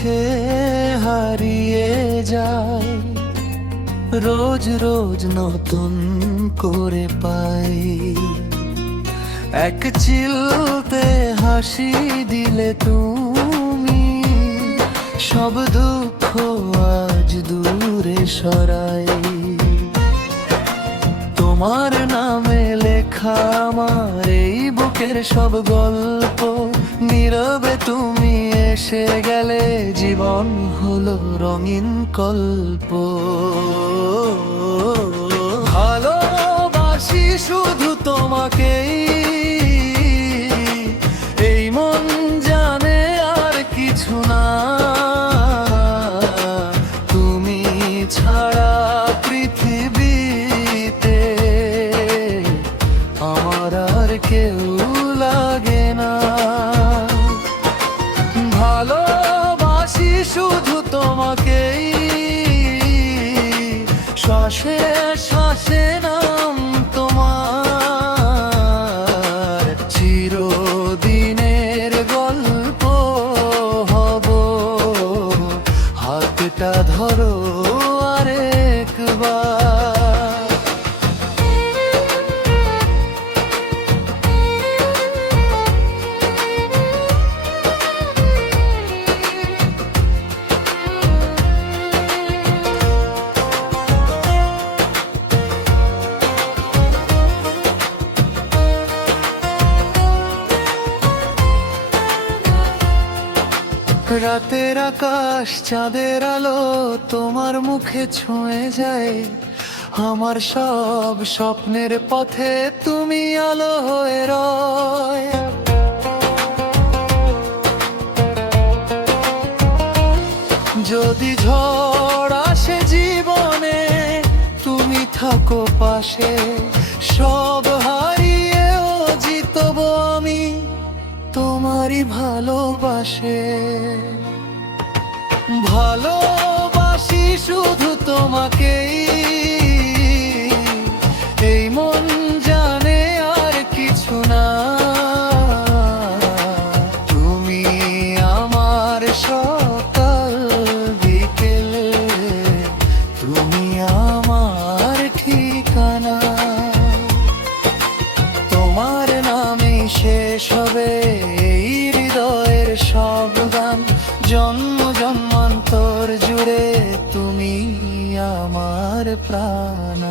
চোখে হারিয়ে যায়, রোজ রোজ নতুন করে পাই। এক চিলতে হাসি দিলে তুমি, সব দুঃখ আজ দূরে সরাই। তোমার নামে লেখা আমার এই বুকের সব গল্প, নীরবে তুমি এসে গেলে জীবন হলো রঙিন কল্প। ভালোবাসি শুধু তোমাকেই, এই মন জানে আর কিছু না। তুমি ছাড়া পৃথিবীতে আমার আর কেউ লাগে না। ভালোবাসি শুধু তোমাকেই, শ্বাসে শ্বাসে নাম তোমার, চিরদিনের গল্প হব। হাতটা ধরো আরেকবার। রাতের আকাশ চাঁদের আলো তোমার মুখে ছুঁয়ে যায়, আমার সব স্বপ্নের পথে তুমি আলো হয়ে রয়। যদি ঝড় আসে জীবনে তুমি থাকো পাশে, সব হারিয়েও জিতবো আমি তোমারই ভালোবাসে। ভালোবাসি শুধু তোমাকেই, এই মন জানে আর কিছু না। তুমি আমার সকাল বিকেল, তুমি আমার ঠিকানা। তোমার নামে শেষ হবে এই হৃদয়ের সব গান, জন্ম জন্মান্তর জুড়ে তুমি আমার প্রাণ।